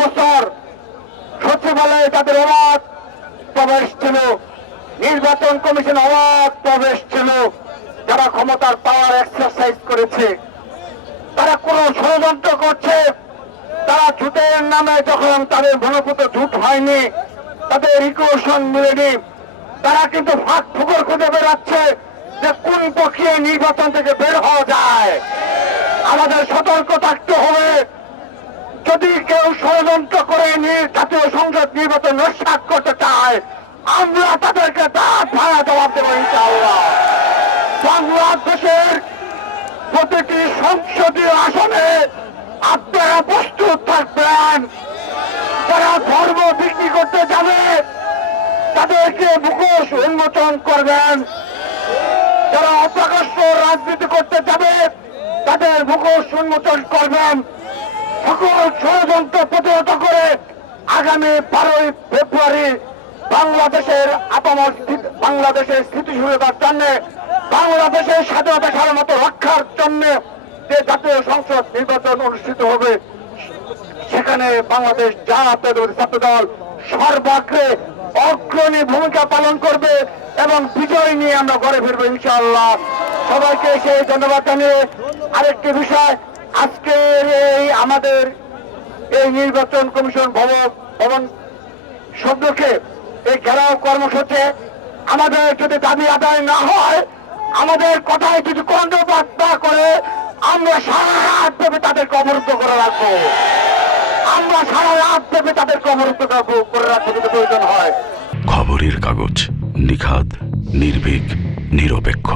বছর সচিবালয়ে তাদের অবাধ প্রবেশ ছিল, নির্বাচন কমিশন অবাধ প্রবেশ ছিল। যারা ক্ষমতার পাওয়ার এক্সারসাইজ করেছে, তারা কোন ষড়যন্ত্র করছে, তারা ঝুটের নামে যখন তাদের মনোভূত ঝুট হয়নি, তাদের ইকুয়েশন মিলেনি, তারা কিন্তু ফাঁক ফুকর খুঁজে বেড়াচ্ছে যে কোন প্রক্রিয়ায় নির্বাচন থেকে বের হওয়া যায়। আমাদের সতর্ক থাকতে হবে। যদি কেউ ষড়যন্ত্র করে জাতীয় সংসদ নির্বাচন নস্যাৎ করতে চায়, আমরা তাদেরকে দাঁত ভাঙা জবাব দেবো ইনশাআল্লাহ। বাংলাদেশের প্রতিটি সংসদীয় আসনে আপনারা প্রস্তুত থাকবেন। যারা ধর্ম বিক্রি করতে যাবে তাদেরকে মুখোশ উন্মোচন করবেন। যারা অপ্রকাশ্য রাজনীতি করতে যাবে তাদের মুখোশ উন্মোচন করবেন। সকল ষড়যন্ত্র প্রতিহত করে আগামী 12ই ফেব্রুয়ারি বাংলাদেশের বাংলাদেশের স্থিতিশীলতার জন্য, বাংলাদেশের স্বাধীনতা সার্বভৌমত্ব রক্ষার জন্য যে জাতীয় সংসদ নির্বাচন অনুষ্ঠিত হবে, সেখানে বাংলাদেশ জাতীয়তাবাদী ছাত্র দল সর্বাগ্রে অগ্রণী ভূমিকা পালন করবে এবং বিজয় নিয়ে আমরা ঘরে ফিরবো ইনশাআল্লাহ। সবাইকে সেই ধন্যবাদ জানিয়ে আরেকটি বিষয়, আজকে আমাদের এই নির্বাচন কমিশন ভবন সম্মুখে এই ঘেরাও কর্মসূচি, আমাদের যদি দাবি আদায় না হয়, আমাদের কথায় যদি কর্ণপাত না করে, আমরা সারা রাত দেবে তাদেরকে অবরুদ্ধ করে রাখবো। আমরা সারা রাত দেবে তাদেরকে অবরুদ্ধ করে রাখবো যদি প্রয়োজন হয়। খবরের কাগজ, নিখাদ, নির্ভীক, নিরপেক্ষ।